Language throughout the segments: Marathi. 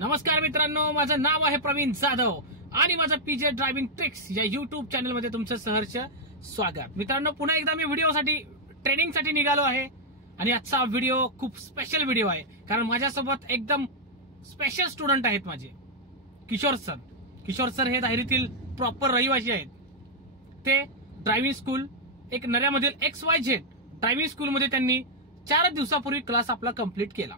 नमस्कार मित्रांनो, माझं नाव आहे प्रवीण जाधव आणि माझं पीजे ड्रायव्हिंग ट्रिक्स या युट्यूब चॅनल मध्ये तुमचं सहर्ष स्वागत। मित्रांनो, पुन्हा एकदा मी व्हिडिओसाठी ट्रेनिंगसाठी निघालो आहे आणि आजचा व्हिडिओ खूप स्पेशल व्हिडिओ आहे, कारण माझ्यासोबत एकदम स्पेशल स्टुडंट आहेत माझे किशोर सर। किशोर सर हे दाहिरीतील प्रॉपर रहिवासी आहेत। ते ड्रायव्हिंग स्कूल एक नऱ्यामधील XYZ ड्रायव्हिंग स्कूलमध्ये त्यांनी 4 दिवसापूर्वी क्लास आपला कंप्लीट केला।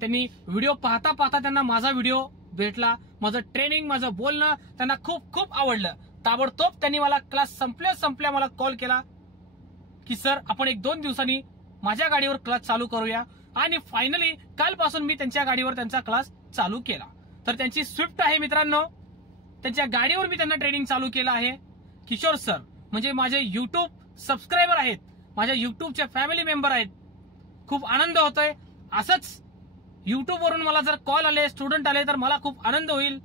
त्यांनी व्हिडिओ पाहता पाहता त्यांना माझा व्हिडिओ भेटला, माझं ट्रेनिंग, माझं बोलणं त्यांना खूप खूप आवडलं। ताबडतोब त्यांनी मला क्लास संपल्या मला कॉल केला की सर आपण 1-2 दिवसांनी माझ्या गाडीवर क्लास चालू करूया, आणि फायनली कालपासून मी त्यांच्या गाडीवर त्यांचा क्लास चालू केला। तर त्यांची स्विफ्ट आहे मित्रांनो, त्यांच्या गाडीवर मी त्यांना ट्रेनिंग चालू केलं आहे। किशोर सर म्हणजे माझे युट्यूब सबस्क्रायबर आहेत, माझ्या युट्यूबचे फॅमिली मेंबर आहेत। खूप आनंद होतोय। असंच युट्यूब वरून मला जर कॉल आले, स्टुडंट आले तर मला खूप आनंद होईल।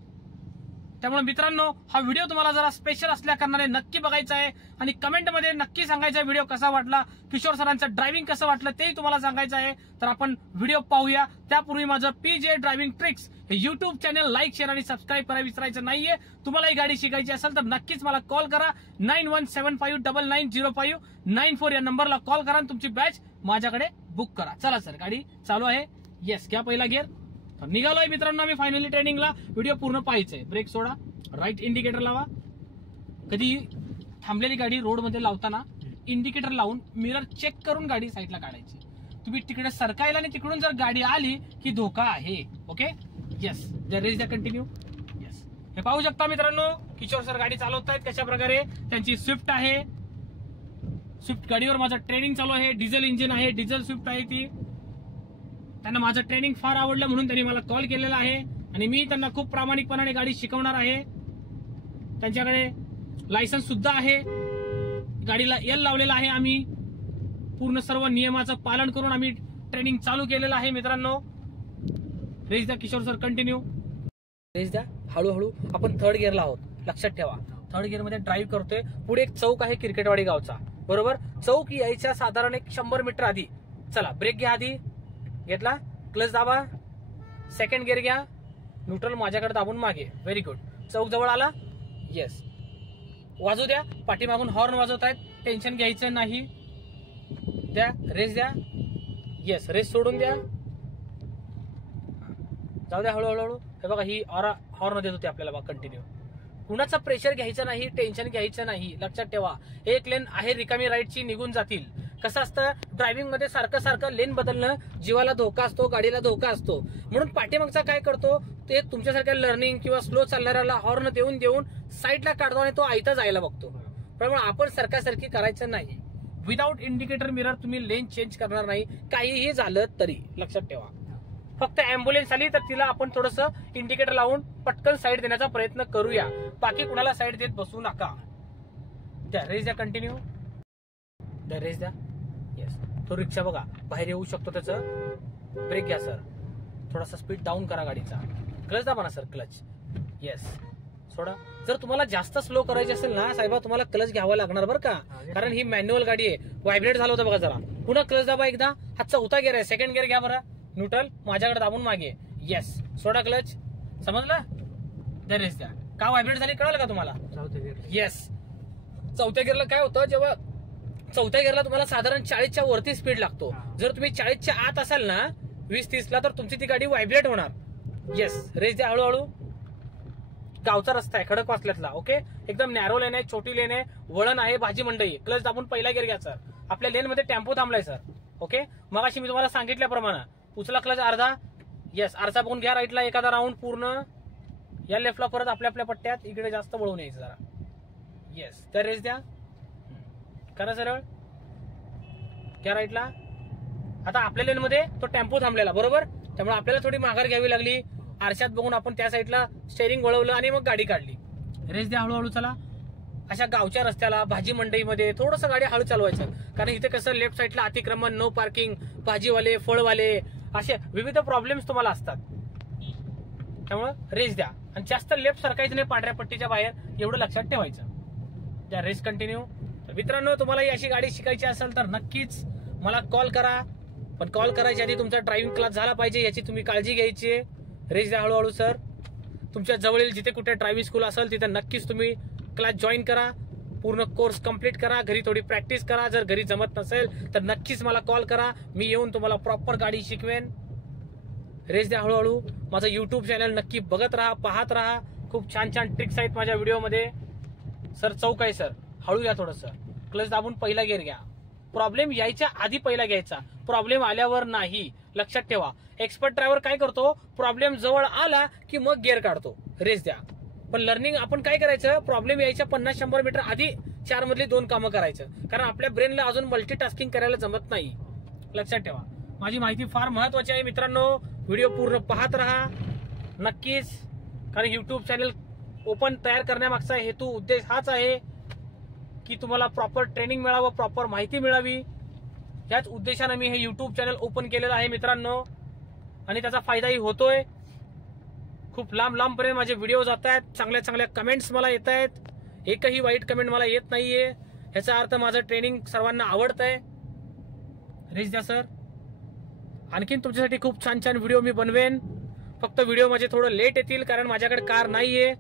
त्यामुळे मित्रांनो, हा व्हिडिओ तुम्हाला जरा स्पेशल असल्या कारणाने नक्की बघायचा आहे आणि कमेंटमध्ये नक्की सांगायचा व्हिडिओ कसा वाटला, किशोर सरांचं ड्रायव्हिंग कसं वाटलं तेही तुम्हाला सांगायचं आहे। तर आपण व्हिडिओ पाहूया। त्यापूर्वी माझं पीजे ड्रायव्हिंग ट्रिक्स हे युट्यूब चॅनल लाईक, शेअर आणि सबस्क्राईब करायला विसरायचं नाहीये। तुम्हाला ही गाडी शिकायची असेल तर नक्कीच मला कॉल करा। 9175990594 या नंबरला कॉल करा आणि तुमची बॅच माझ्याकडे बुक करा। चला सर, गाडी चालू आहे। येस, घ्या पहिला गिअर। निघालोय मित्रांनो आम्ही फायनली ट्रेनिंगला। व्हिडिओ पूर्ण पाहायचंय। ब्रेक सोडा, राईट इंडिकेटर लावा। कधी थांबलेली गाडी रोड मध्ये लावताना इंडिकेटर लावून मिरर चेक करून गाडी साईडला काढायची। तुम्ही तिकडे सरकायला आणि तिकडून जर गाडी आली की धोका आहे। Okay, yes, there is the continue. Yes, हे पाहू शकता मित्रांनो, किशोर सर गाडी चालवत आहेत कशा प्रकारे। त्यांची स्विफ्ट आहे। स्विफ्ट गाडीवर माझं ट्रेनिंग चालू आहे। डिझेल इंजिन आहे, डिझेल स्विफ्ट आहे ती। त्यांना माझं ट्रेनिंग फार आवडलं म्हणून त्यांनी मला कॉल केलेला आहे आणि मी त्यांना खूप प्रामाणिकपणाने गाडी शिकवणार आहे। त्यांच्याकडे लायसन्स सुद्धा आहे, गाडीला L लावलेला आहे। आम्ही पूर्ण सर्व नियमाचं पालन करून आम्ही ट्रेनिंग चालू केलेलं आहे मित्रांनो। रेस द्या किशोर सर, कंटिन्यू रेस द्या। हळूहळू आपण थर्ड गिअरला आहोत, लक्षात ठेवा। थर्ड गिअर मध्ये ड्राईव्ह करतोय। पुढे एक चौक आहे किरकेटवाडी गावचा, बरोबर। चौक यायच्या साधारण 100 मीटर आधी। चला, ब्रेक घ्या आधी, घेतला, क्लच दाबा, सेकंड गिअर घ्या, न्यूट्रल माझ्याकडे दाबून मागे। Very good. चौक जवळ आला, येस, वाजू द्या। पाठीमागून हॉर्न वाजवत आहेत, टेन्शन घ्यायचं नाही। द्या, रेस द्या। येस, रेस सोडून द्या, जाऊ द्या हळूहळू। हे बघा, ही हॉर्न देत होती आपल्याला बघा कंटिन्यू। कुणाचा प्रेशर घ्यायचं नाही, टेन्शन घ्यायचं नाही, लक्षात ठेवा। एक लेन आहे रिकामी राईटची, निघून जातील। कसं असतं ड्रायव्हिंग मध्ये, सारखं लेन बदलणं जीवाला धोका असतो, गाडीला धोका असतो। म्हणून पाठीमागचा काय करतो, ते तुमच्यासारख्या लर्निंग किंवा स्लो चालणाऱ्याला हॉर्न देऊन साईडला काढतो आणि तो आयता जायला बघतो। त्यामुळे आपण सारखी करायचं नाही। विदाऊट इंडिकेटर मिरर तुम्ही लेन चेंज करणार नाही, काहीही झालं तरी, लक्षात ठेवा। फक्त अँब्युलन्स आली तर तिला आपण थोडंसं इंडिकेटर लावून पटकन साईड देण्याचा प्रयत्न करूया, बाकी कुणाला साईड देत बसू नका। द्या, रेस द्या, कंटिन्यू द्या, रेस द्या। येस, तो रिक्षा बघा बाहेर येऊ शकतो त्याचं। ब्रेक घ्या सर, थोडासा स्पीड डाऊन करा गाडीचा। क्लच दाबा ना सर, क्लच, येस, सोडा। जर तुम्हाला जास्त स्लो करायची असेल ना साहेबा, तुम्हाला क्लच घ्यावं लागणार बरं का, कारण ही मॅन्युअल गाडी आहे। व्हायब्रेट झालं होतं बघा जरा। पुन्हा क्लच दाबा एकदा। हा चौथा गिअर आहे, सेकंड गिअर घ्या बरं, न्यूट्रल माझ्याकडे दाबून मागे। येस, सोडा क्लच, समजलं। द्या, रेस द्या। का व्हायब्रेट झाली कळलं का तुम्हाला? येस, चौथ्या गिअरला काय होतं, जेव्हा चौथ्या गिअरला तुम्हाला साधारण 40च्या वरती स्पीड लागतो। जर तुम्ही 40च्या आत असाल ना, 20-30ला, तर तुमची ती गाडी व्हायब्रेट होणार। येस, रेस द्या हळूहळू। गावचा रस्ता आहे, खडक वाचल्यातला। ओके, एकदम नॅरो लेन आहे, छोटी लेन आहे, वळण आहे, भाजी मंडई। क्लच दाबून पहिला गिअर घ्या सर। आपल्या लेन मध्ये टेम्पो थांबलाय सर। ओके, मगाशी मी तुम्हाला सांगितल्याप्रमाणे उचला क्लच अर्धा। येस, आरसा बघून घ्या राईटला एखादा राऊंड पूर्ण। या लेफ्टला परत आपल्या पट्ट्यात इकडे जास्त वळून यायचं जरा। येस, तर रेस द्या, करा सरळ, घ्या राईटला। आता आपल्या लेन मध्ये तो टेम्पो थांबलेला, बरोबर, त्यामुळे आपल्याला थोडी माघार घ्यावी लागली। आरशात बघून आपण त्या साईडला स्टेअरिंग वळवलं आणि मग गाडी काढली। रेस द्या हळूहळू। चला, अशा गावच्या रस्त्याला, भाजी मंडईमध्ये थोडंसं गाडी हळू चालवायचं, कारण इथे कसं लेफ्ट साईडला अतिक्रमण, नो पार्किंग, भाजीवाले, फळवाले, असे विविध प्रॉब्लेम्स तुम्हाला असतात। त्यामुळे रेस द्या आणि जास्त लेफ्ट सरकायचं नाही पांढऱ्या पट्टीच्या बाहेर, एवढं लक्षात ठेवायचं। त्या रेस कंटिन्यू। मित्रांनो, तुम्हाला अशी गाडी शिकायची असेल तर नक्कीच मला कॉल करा, पण कॉल करायच्या आधी तुमचा ड्रायव्हिंग क्लास झाला पाहिजे याची तुम्ही काळजी घ्यायची। रेस द्या हळूहळू सर. तुमच्या जवळील जिथे कुठे ड्रायव्हिंग स्कूल असेल तिथे नक्कीच तुम्ही क्लास जॉईन करा, पूर्ण कोर्स कंप्लीट करा, घरी थोडी प्रॅक्टिस करा. जर घरी जमत नसेल तर नक्कीच मला कॉल करा, मी येऊन तुम्हाला प्रॉपर गाडी शिकवेन. रेस द्या हळूहळू. माझं युट्यूब चॅनल नक्की बघत राहा, पाहत राहा. खूप छान छान ट्रिक्स आहेत माझ्या व्हिडिओमध्ये. सर चौक आहे सर, हळू या थोडंसं. क्लच दाबून पहिला गिअर घ्या. प्रॉब्लेम यायच्या आधी पहिला घ्यायचा, प्रॉब्लेम आल्यावर नाही. लक्षात ठेवा, एक्सपर्ट ड्रायव्हर काय करतो, प्रॉब्लेम जवळ आला की मग गिअर काढतो. रेस द्या. पण लर्निंग आपण काय करायचं, प्रॉब्लेम यायच्या 50-100 मीटर आधी 4 मधली 2 कामं करायचं. कारण आपल्या ब्रेनला अजून मल्टीटास्किंग करायला जमत नाही. लक्षात ठेवा, माझी माहिती फार महत्वाची आहे मित्रांनो. व्हिडिओ पूर्ण पाहत राहा नक्कीच. कारण युट्यूब चॅनल ओपन तयार करण्यामागचा हेतू उद्देश हाच आहे की तुम्हाला प्रॉपर ट्रेनिंग मिळावं, प्रॉपर माहिती मिळावी. याच उद्देशाने मी हे युट्यूब चॅनल ओपन केलेलं आहे मित्रांनो. आणि त्याचा फायदाही होतोय. खूप लांब लांबपर्यंत माझे व्हिडिओ जात आहेत, चांगल्या चांगल्या कमेंट्स मला येत आहेत. एकही वाईट कमेंट मला येत नाहीये. याचा अर्थ माझं ट्रेनिंग सर्वांना आवडतंय. रेस द्या सर. आणखीन तुमच्यासाठी खूप छान छान व्हिडिओ मी बनवेन. फक्त व्हिडिओ माझे थोडं लेट येतील कारण माझ्याकडे कार नाहीये.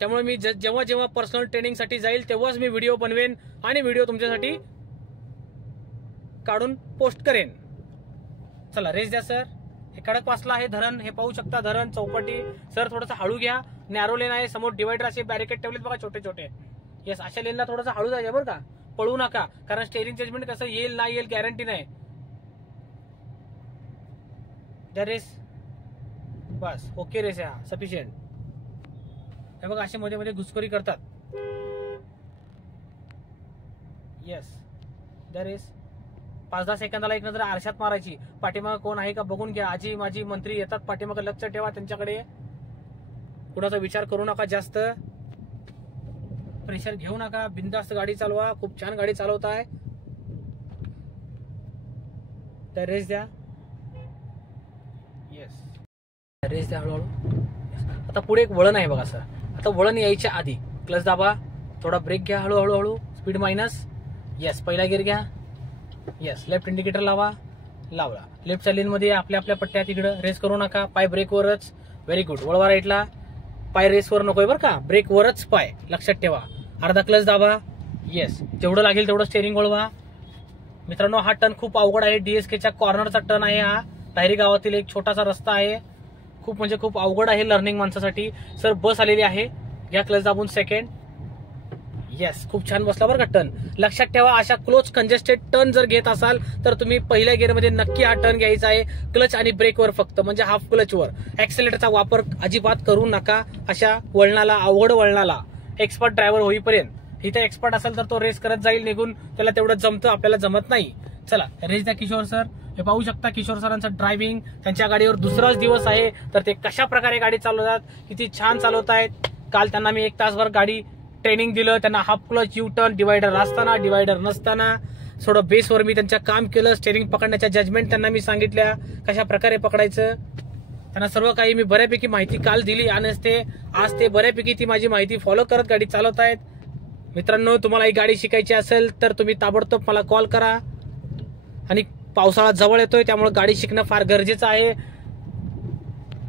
त्यामुळे मी जेव्हा जेव्हा पर्सनल ट्रेनिंगसाठी जाईल तेव्हाच मी व्हिडिओ बनवेन आणि व्हिडिओ तुमच्यासाठी काढून पोस्ट करेन. चला रेस द्या सर. हे खडकवासला आहे धरण, हे पाहू शकता धरण चौपाटी. सर थोडंसं हळू घ्या, नॅरो लेन आहे, समोर डिवायडर असे बॅरिकेड ठेवलेत बघा छोटे छोटे. येस, अशा लेनला थोडंसं हळू जायचं बरं का, पळू नका. कारण स्टेअरिंग चेंजमेंट कसं येईल नाही येईल गॅरंटी नाही. रेस बस, ओके रेस आहे, सफिशियंट. हे बघा असे मध्ये मध्ये घुसखोरी करतात. येस, दर रेस 5-10 सेकंदाला एक नजर आरशात मारायची. पाठीमागं कोण आहे का बघून घ्या. आजी माझी मंत्री येतात पाठीमागं, लक्ष ठेवा त्यांच्याकडे. कुणाचा विचार करू नका, जास्त प्रेशर घेऊ नका, बिनधास्त गाडी चालवा. खूप छान गाडी चालवताय. तर रेस द्या. येस, रेस द्या हळूहळू. आता पुढे एक वळण आहे बघा सर. आता वळण यायच्या आधी क्लच दाबा, थोडा ब्रेक घ्या, हळूहळू हळू, स्पीड मायनस. येस, पहिला गिअर घ्या. येस, लेफ्ट इंडिकेटर लावा. लावला. लेफ्टच्या लेन मध्ये आपल्या आपल्या पट्ट्या तिकडं. रेस करू नका, पाय ब्रेकवरच. Very good. वळवा राईटला. पाय रेसवर नकोय बरं का, ब्रेकवरच पाय. लक्षात ठेवा. अर्धा क्लच दाबा. येस, जेवढं लागेल तेवढं स्टेअरिंग वळवा. मित्रांनो हा टर्न खूप अवघड आहे. डीएसकेच्या कॉर्नरचा टर्न आहे हा. ताहिरी गावातील एक छोटासा रस्ता आहे. खूप म्हणजे खूप अवघड आहे लर्निंग माणसासाठी. सर बस आलेली आहे, घ्या क्लच दाबून सेकंड. येस, खूप छान बसला बरं का टर्न. लक्षात ठेवा, अशा क्लोज कंजेस्टेड टर्न जर घेत असाल तर तुम्ही पहिल्या गिअरमध्ये नक्की हा टर्न घ्यायचा आहे. क्लच आणि ब्रेकवर फक्त, म्हणजे हाफ क्लचवर. ऍक्सिलेटरचा वापर अजिबात करू नका अशा वळणाला, अवघड वळणाला. एक्सपर्ट ड्रायव्हर होईपर्यंत. इथे एक्सपर्ट असेल तर तो रेस करत जाईल निघून, त्याला तेवढं जमतं, आपल्याला जमत नाही. चला रेस द्या किशोर सर. हे पाहू शकता किशोर सरांचं ड्रायव्हिंग. त्यांच्या गाडीवर दुसराच दिवस आहे तर ते कशा प्रकारे गाडी चालवतात, किती छान चालवतायत. काल त्यांना मी 1 तासभर गाडी ट्रेनिंग दिलं. त्यांना half clutch, U turn, divider असताना, डिवायडर नसताना, थोडं बेसवर मी त्यांच्या काम केलं. स्टेअरिंग पकडण्याच्या जजमेंट त्यांना मी सांगितल्या कशा प्रकारे पकडायचं. त्यांना सर्व काही मी बऱ्यापैकी माहिती काल दिली आणि आज ते बऱ्यापैकी ती माझी माहिती फॉलो करत गाडी चालवतायत. मित्रांनो, तुम्हाला ही गाडी शिकायची असेल तर तुम्ही ताबडतोब मला कॉल करा. आणि पावसाळा जवळ येतोय त्यामुळे गाडी शिकणं फार गरजेचं आहे.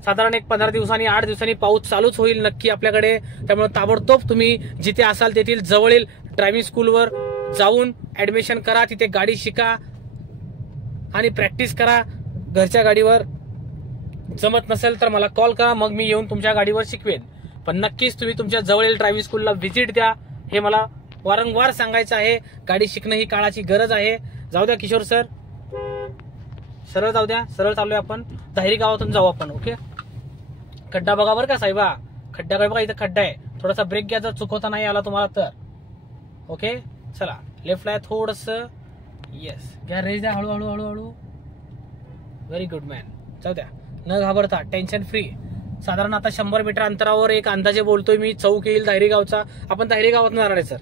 साधारण एक 15 दिवसांनी 8 दिवसांनी पाऊस चालूच होईल नक्की आपल्याकडे. त्यामुळे ताबडतोब तुम्ही जिथे असाल तेथील जवळील ड्रायव्हिंग स्कूलवर जाऊन ऍडमिशन करा. तिथे गाडी शिका आणि प्रॅक्टिस करा. घरच्या गाडीवर जमत नसेल तर मला कॉल करा, मग मी येऊन तुमच्या गाडीवर शिकवेन. पण नक्कीच तुम्ही तुमच्या जवळील ड्रायव्हिंग स्कूलला व्हिजिट द्या, हे मला वारंवार सांगायचं आहे. गाडी शिकणं ही काळाची गरज आहे. जाऊ द्या किशोर सर, सरळ जाऊ द्या. सरळ चाललोय आपण. ताहिरी गावातून जाऊ आपण. ओके, खड्डा बघा बरं का साहेबा, खड्ड्याकडे बघा, इथं खड्डा आहे. थोडासा ब्रेक घ्या जर चुकवता नाही आला तुम्हाला तर. ओके, चला लेफ्टला आहे थोडस. येस, घ्या रेस द्या हळूहळू हळूहळू. Very good man. जाऊ द्या, न घाबरता, टेन्शन फ्री. साधारण आता 100 मीटर अंतरावर एक अंदाजे बोलतोय मी, चौक येईल ताहिरी गावचा. आपण ताहिरी गावात जाणार आहे सर.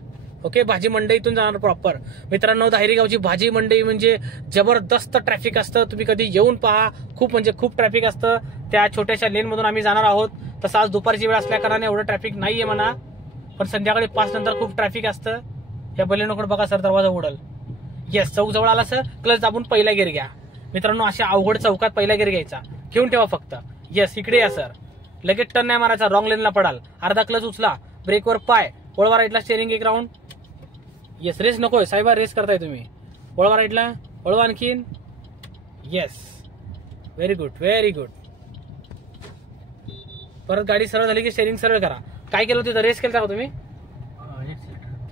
ओके, भाजी मंडईतून जाणार प्रॉपर. मित्रांनो, ताहिरी गावची भाजी मंडई म्हणजे जबरदस्त ट्रॅफिक असतं. तुम्ही कधी येऊन पहा. खूप म्हणजे खूप ट्रॅफिक असतं. त्या छोट्याशा लेन मधून आम्ही जाणार आहोत. तसं आज दुपारची वेळ असल्या कारणाने एवढं ट्रॅफिक नाहीये म्हणा, पण संध्याकाळी 5 नंतर खूप ट्रॅफिक असतं. या बलेनोकडे बघा सर, दरवाजा उडल. येस, चौक जवळ आला सर. क्लच दाबून पहिला गिअर घ्या. मित्रांनो, अशा अवघड चौकात पहिला गिअर घ्यायचा. घेऊन ठेवा फक्त. येस, इकडे या सर. लगेच टर्न नाही मारायचा, रॉंग लेनला पडाल. अर्धा क्लच उचला, ब्रेकवर पाय, वळवा राईटला, स्टेरिंग एक राऊंड. येस, रेस नकोय साहेबा, रेस करताय तुम्ही. वळवा राईटला, वळवा आणखीन. Yes, very good, very good. परत गाडी सरळ झाली की स्टेरिंग सरळ करा. काय केलं तिथं, रेस केलता का तुम्ही?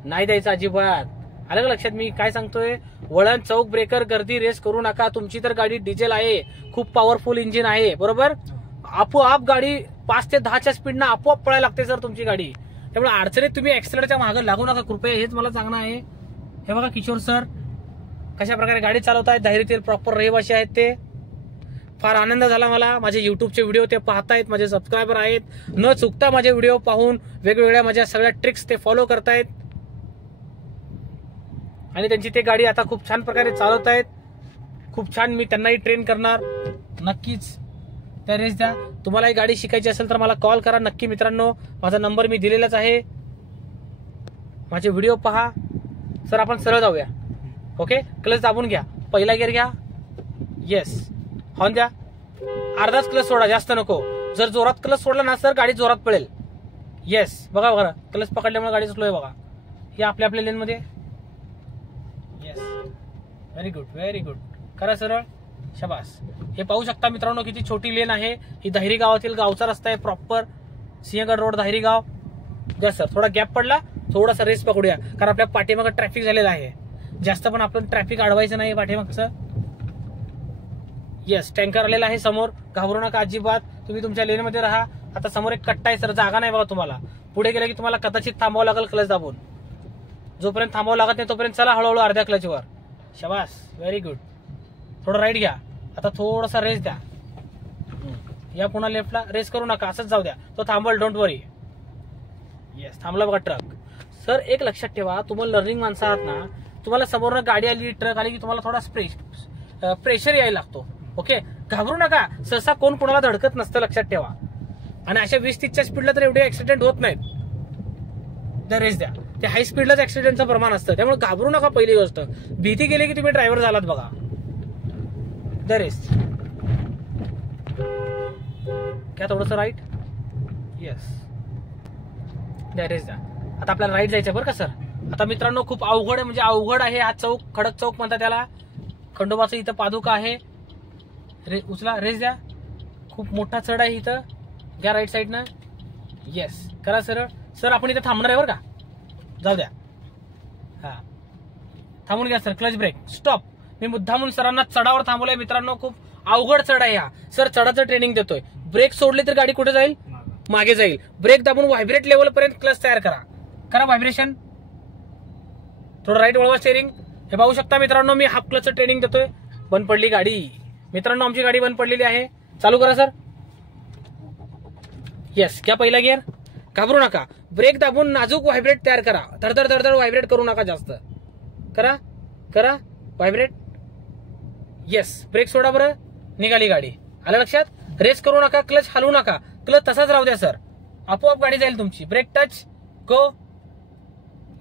नाही द्यायचं अजिबात. आलं का लक्षात मी काय सांगतोय? वळण, चौक, ब्रेकर, गर्दी, रेस करू नका. तुमची तर गाडी डिझेल आहे, खूप पॉवरफुल इंजिन आहे, बरोबर. आपोआप गाडी 5 ते 10च्या स्पीडनं आपोआप पळायला लागते सर तुमची गाडी. त्यामुळे अडचणीत तुम्ही ऍक्सिलेटरच्या मागे लागू नका कृपया, हेच मला सांगणं आहे. हे बघा किशोर सर कशा प्रकारे गाडी चालवतायत, धायरीतील प्रॉपर रहिवासी आहेत ते. फार आनंद झाला मला. माझे युट्यूबचे व्हिडिओ ते पाहतायत, माझे सबस्क्रायबर आहेत, न चुकता माझे व्हिडिओ पाहून वेगवेगळ्या माझ्या सगळ्या ट्रिक्स ते फॉलो करतायत आणि त्यांची ते गाडी आता खूप छान प्रकारे चालवतायत. खूप छान. मी त्यांनाही ट्रेन करणार नक्कीच. त्या रेस द्या. तुम्हाला ही गाडी शिकायची असेल तर मला कॉल करा नक्की मित्रांनो. माझा नंबर मी दिलेलाच आहे. माझे व्हिडिओ पहा. सर आपण सरळ जाऊया. ओके, क्लच दाबून घ्या, पहिला गिअर घ्या. येस, हॉर्न द्या. अर्धाच क्लच सोडा, जास्त नको. जर जोरात क्लच सोडला ना सर गाडी जोरात पळेल. येस, बघा बघा क्लच पकडल्यामुळे गाडी सुटलोय बघा. हे आपल्या आपल्या लेन मध्ये. Yes, very good, very good. करा सरळ, शाबास. हे पाहू शकता मित्रांनो किती छोटी लेन आहे ही. धायरी गावातील गावचा रस्ता आहे प्रॉपर, सिंहगड रोड धायरी गाव. द्या सर, थोडा गॅप पडला, थोडासा रेस पकडूया कारण आपल्या पाठीमागं ट्रॅफिक झालेला आहे. जास्त पण आपण ट्रॅफिक अडवायचं नाही पाठीमागचं. येस, टँकर आलेला आहे समोर, घाबरू नका अजिबात. तुम्ही तुमच्या लेन मध्ये राहा. आता समोर एक कट्टा आहे सर, जागा नाही बघा तुम्हाला. पुढे गेलं की तुम्हाला कदाचित थांबावं लागेल क्लच दाबून. जोपर्यंत थांबावं लागत नाही तोपर्यंत चला हळूहळू अर्ध्या क्लचवर. शाबास, व्हेरी गुड. थोडं राईट घ्या. आता थोडासा रेस द्या. या पुन्हा लेफ्टला, रेस करू नका, असंच जाऊ द्या. तो थांबल, डोंट वरी. येस, थांबला बघा ट्रक. सर एक लक्षात ठेवा, तुम्हाला लर्निंग माणसं आहात ना, तुम्हाला समोरनं गाडी आली, ट्रक आली की तुम्हाला थोडा प्रेशर यायला लागतो. ओके, घाबरू नका. सहसा कोण कोणाला धडकत नसतं, लक्षात ठेवा. आणि अशा 20-30च्या स्पीडला तर एवढे ऍक्सिडेंट होत नाहीत. त्या रेस द्या. ते हाय स्पीडलाच ऍक्सिडेंटचं प्रमाण असतं, त्यामुळे घाबरू नका. पहिली गोष्ट, भीती गेली की तुम्ही ड्रायव्हर झालात बघा. द रेस घ्या, थोडस राईट. येस, द्या रेस द्या. आता आपल्याला राईट जायचं बरं का सर. आता मित्रांनो खूप अवघड आहे, म्हणजे अवघड आहे हा चौक, खडक चौक म्हणतात त्याला. खंडोबाचं इथं पादुका आहे. उचला, रेस द्या. खूप मोठा चढ आहे इथं. घ्या राईट साईडनं. येस, करा सरळ. सर आपण इथं थांबणार आहे बरं का, जाऊ द्या. हा, थांबून घ्या सर. Clutch brake, stop. मी मुद्दामून सरांना चढावर थांबवलंय मित्रांनो. खूप अवघड चढ आहे हा सर. चढाचं ट्रेनिंग देतोय. ब्रेक सोडले तर गाडी कुठे जाईल? मागे जाईल. ब्रेक दाबून व्हायब्रेट लेवल पर्यंत क्लच तयार करा. करा व्हायब्रेशन. थोडं राईट वळवा स्टेरिंग. हे पाहू शकता मित्रांनो, मी हाफ क्लचचं ट्रेनिंग देतोय. बंद पडली गाडी मित्रांनो, आमची गाडी बंद पडलेली आहे. चालू करा सर. येस, घ्या पहिला गिअर. घाबरू नका. ब्रेक दाबून नाजूक व्हायब्रेट तयार करा. धडधड धडधड व्हायब्रेट करू नका जास्त. करा करा व्हायब्रेट. येस, ब्रेक सोडा बरं. निघाली गाडी. आलं लक्षात? रेस करू नका, क्लच हलवू नका. क्लच तसाच राहू द्या सर, आपोआप गाडी जाईल तुमची. Brake touch, go.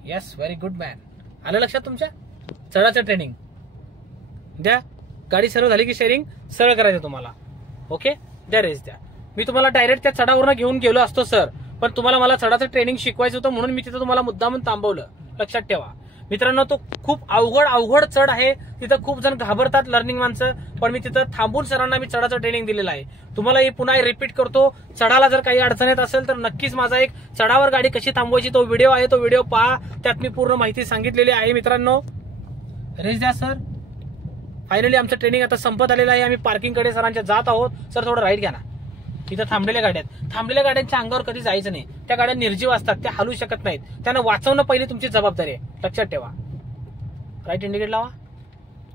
Yes, very good man. आलं लक्षात तुमच्या? चढाचं ट्रेनिंग द्या. गाडी सरळ झाली की शेअरिंग सरळ करायचं तुम्हाला. ओके, द्या रेस द्या. मी तुम्हाला डायरेक्ट त्या चढावरनं घेऊन गेलो असतो सर, पण तुम्हाला मला चढाचं ट्रेनिंग शिकवायचं होतं म्हणून मी तिथं तुम्हाला मुद्दामून थांबवलं. लक्षात ठेवा मित्रांनो, तो खूप अवघड चढ आहे. तिथं खूप जण घाबरतात लर्निंग माणसं, पण मी तिथं थांबून सरांना मी चढाचं ट्रेनिंग दिलेलं आहे. तुम्हाला पुन्हा रिपीट करतो. चढाला जर काही अडचण येत असेल तर नक्कीच माझा एक चढावर गाडी कशी थांबवायची तो व्हिडिओ आहे, तो व्हिडिओ पहा. त्यात मी पूर्ण माहिती सांगितलेली आहे मित्रांनो. रेस द्या सर. फायनली आमचं ट्रेनिंग आता संपत आलेलं आहे. आम्ही पार्किंगकडे सरांच्या जात आहोत. सर थोडं राईट घ्या ना. तिथं थांबलेल्या गाड्यांच्या अंगावर कधी जायचं नाही. त्या गाड्या निर्जीव असतात, त्या हलू शकत नाहीत. त्यांना वाचवणं पहिली तुमची जबाबदारी आहे, लक्षात ठेवा. राईट इंडिकेट लावा.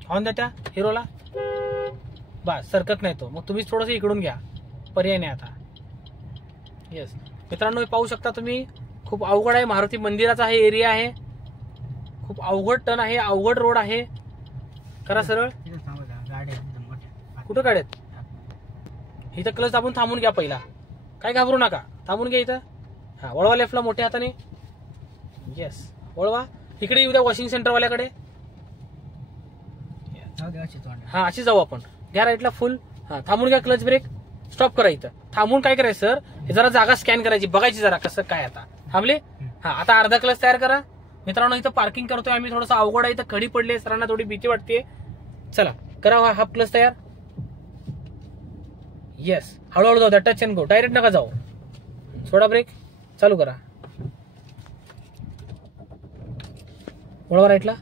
हॉर्न द्या त्या हिरोला. बस, सरकत नाही तो. मग तुम्हीच थोडंसं इकडून घ्या, पर्याय नाही आता. येस मित्रांनो, पाहू शकता तुम्ही, खूप अवघड आहे. मारुती मंदिराचा हे एरिया आहे. खूप अवघड टर्न आहे, अवघड रोड आहे. करा सरळ. कुठं गाड्यात? इथं क्लच दाबून थांबून घ्या पहिला. काय घाबरू नका, थांबून घ्या इथं. हा, वळवा लेफ्टला मोठ्या हाताने. येस, वळवा. इकडे येऊ द्या वॉशिंग सेंटरवाल्याकडे. हा, अशी जाऊ आपण. घ्या राईटला फुल. हा, थांबून घ्या. Clutch brake. स्टॉप करा इथं. थांबून काय करायचं सर, हे जरा जागा स्कॅन करायची, बघायची जरा कसं काय. आता थांबले. हा, आता अर्धा क्लच तयार करा. मित्रांनो इथं पार्किंग करतोय आम्ही, थोडंसं अवघड आहे, इथं खडी पडली, सरांना थोडी भीती वाटते. चला करा हाफ क्लच तयार. येस, हळूहळू जाऊ द्या, टच अँड गो, डायरेक्ट नका जाऊ. सोडा ब्रेक, चालू करा. वळवा राईटला.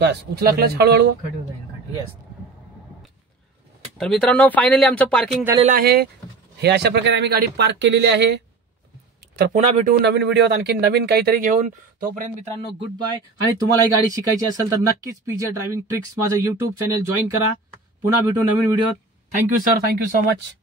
बस, उचला क्लच हळूहळू. येस. तर मित्रांनो फायनली आमचं पार्किंग झालेलं आहे. हे अशा प्रकारे आम्ही गाडी पार्क केलेली आहे. तर पुन्हा भेटू नवीन व्हिडिओत आणखी नवीन काहीतरी घेऊन. तोपर्यंत मित्रांनो गुड बाय. आणि तुम्हाला ही गाडी शिकायची असेल तर नक्कीच पीजे ड्रायव्हिंग ट्रिक्स माझं युट्यूब चॅनल जॉईन करा. पुन्हा भेटू नवीन व्हिडिओत. Thank you sir, thank you so much.